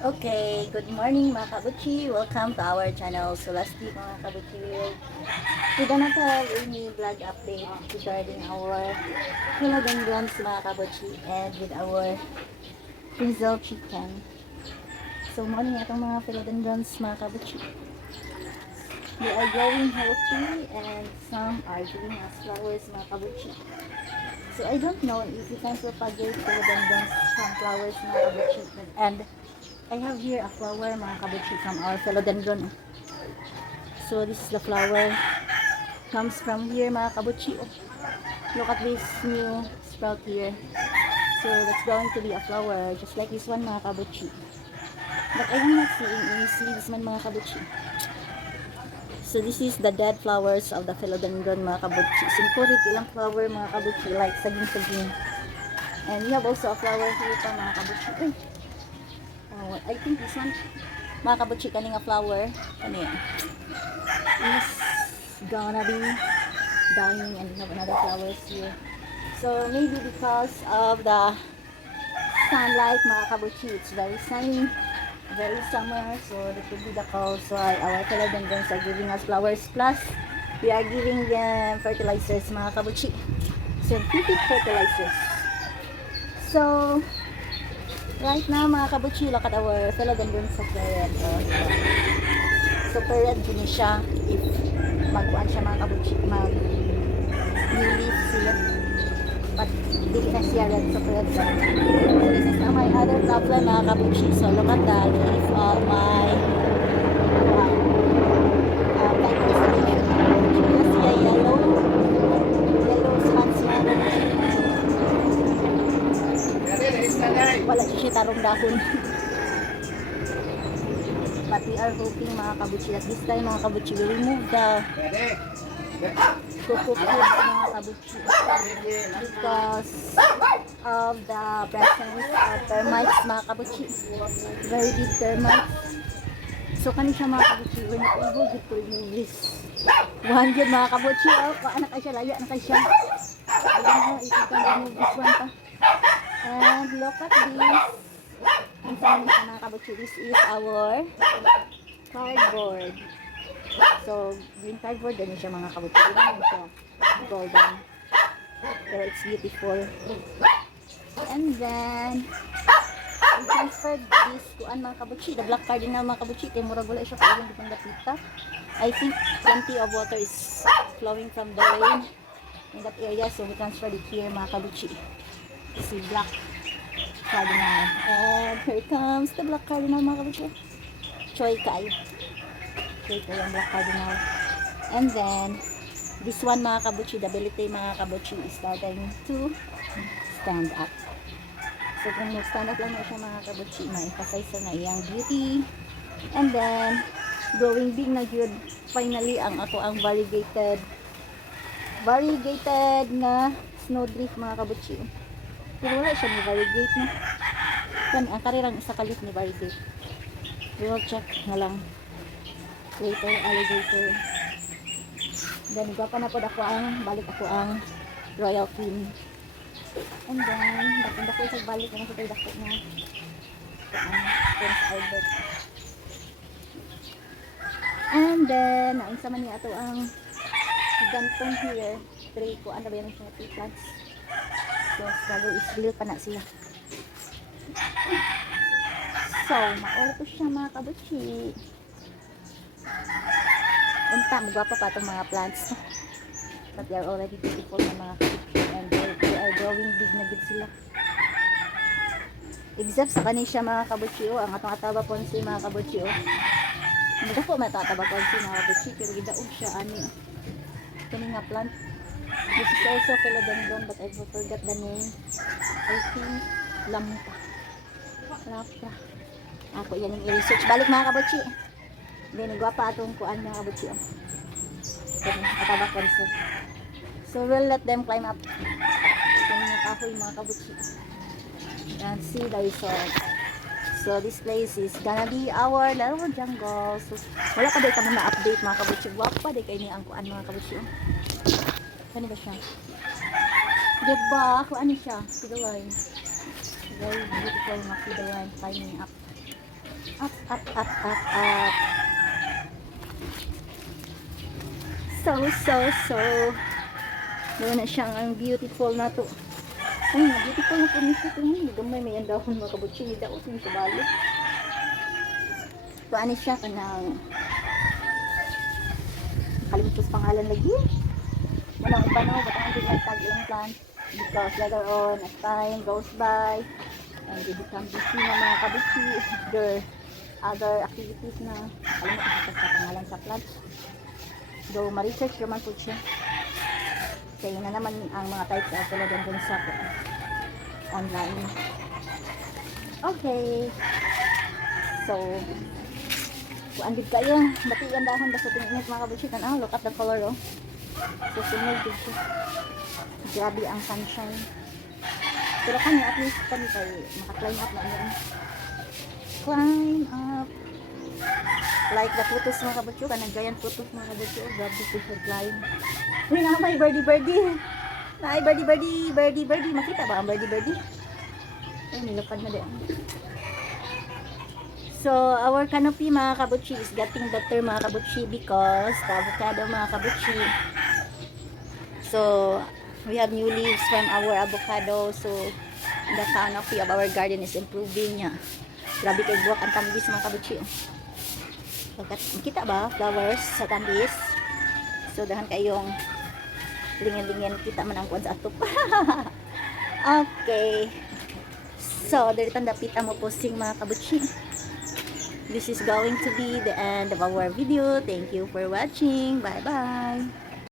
Okay, good morning mga kabuchi. Welcome to our channel. So last week mga kabuchi, we don't have any vlog update regarding our philodendrons mga kabuchi and with our frizzle chicken. So morning itong mga philodendrons mga kabuchi. They are growing healthy and some are giving us flowers mga kabuchi. So I don't know if you can propagate philodendrons from flowers mga kabuchi. And I have here a flower mga kabuchi from our philodendron. So this is the flower. Comes from here mga kabuchi. Look at this new sprout here. So that's going to be a flower just like this one mga kabuchi. But I am not seeing any seeds man mga kabuchi. So this is the dead flowers of the philodendron mga kabuchi. Simpurit ilang flower mga kabuchi like saging-saging. And we have also a flower here pa mga kabuchi. Oh, I think this one mga kabuchi kaning a flower ano yan is gonna be dying and we have another flowers here. So maybe because of the sunlight mga kabuchi, it's very sunny, very summer, so that could be the cause why our philodendrons are giving us flowers. Plus we are giving them fertilizers mga kabuchi, synthetic fertilizers. So right now mga kabuchi, look at our philodendrons sa period. So period din siya if magkuan siya mga kabuchi, mag new leaf sila. But di na siya red sa period. So this is my other problem mga kabuchi. So look at the leaf of my Cypress siya yellow spots mga kabuchi. Wala siya tarong dahon. But we are hoping mga kabuchi that this time mga kabuchi will remove the cocoa cubes mga kabuchi because of the presence of termites mga kabuchi, very big termites. So kani siya mga kabuchi, we're not able to remove this one good mga kabuchi. Anak ay siya, laya na kay siya. Ayan, you can remove this one pa. And look at this. Ang saan siya mga kabuchi, this is our cardboard. So green cardboard din siya mga kabuchi, din siya golden, pero it's beautiful. And then we transferred this kuan mga kabuchi, the black cardinal mga kabuchi, kay murag wala siya kung di pang dapita. I think plenty of water is flowing from the rain in that area, so we transferred it here mga kabuchi. See, black cardinal. And here comes the black cardinal mga kabuchi. Choy kayo. Choy kayo ang black cardinal. And then this one mga kabuchi, the belite mga kabuchi is starting to stand up. So kung mag-stand up lang na siya mga kabuchi, ma-emphasize na iyang beauty. And then growing big na good. Finally ang ako ang variegated na snowdrift mga kabuchi. Pero wala siya ni variegate na. Yan, ang karirang isa kalit ni variegate. We will check na lang later, alligator. Then gwapa na po balik ako ang royal queen. And then dako sa balik na sa dako niya Prince Albert. And then naunsa man niya ato ang gantong here, tray ko ano ba yan siya plants. So struggle is real pa na sila. So maoras po siya mga kabuchi. Unta magwapa pa itong mga plants, but they are already beautiful na mga kabuchi, and they are growing big na good sila. Except sa kanisya mga kabuchi, ang atong ataba ponsi mga kabuchi, hindi po matataba ponsi mga kabuchi, pero gidaog siya ani kani nga plant. This is also philodendron, but I forgot the name. I think lampa. Ako yan yung i-research balik mga kabuchi. Then gwapa atong kuan mga kabuchi. Ataba ponsi. So we'll let them climb up. Kani nga kahoy mga kabuchi. And see the result. So this place is gonna be our little jungle. So wala pa day kami na-update mga kabuchi. Gwapa day kayo ni ang kuan mga kabuchi. Ano ba siya? Diba? Kuan siya? Fiddle line. Very beautiful mga fiddle line climbing up. Up, up, up, up, up. So. Doon na siyang ang beautiful na to. Ay, beautiful na po nito. Gamay may andahon mga kabutsi. May daot yung sabalo. Paano siya kanang kalimutos pangalan lagi. Walang ubano, batang hindi nagtag yung plant. Because later on, as time goes by, and they become busy na mga kabutsi. There other activities na kalimutos sa pangalan sa plant. Though ma-research naman po siya. Kaya na naman ang mga types of philodendron sa online. Okay. So, kuan gid kayo. Batian dahon basta tingin mga kabutsi. Look at the color oh. So, sunod din siya. Grabe ang sunshine. Pero kanya at least kami kayo maka-climb up na yun. Climb up. Like the photos mga kabutsi. Kanang giant photos mga kabutsi. Grabe ko siya climb. Uy, na may birdie. Ay, birdie. Makita ba ang birdie? Ay, nilapad na din. So, our canopy mga kabutsi is getting better mga kabutsi because the avocado mga kabutsi. So, we have new leaves from our avocado. So, the canopy of our garden is improving niya. Grabe kay buwak ang tambis mga kabutsi. Makita ba? Flowers sa tambis. So, dahan kayong lingin-lingin kita man ang kuwan sa atop. Okay. So, dito dapita mo posting mga kabutsi. This is going to be the end of our video. Thank you for watching. Bye-bye.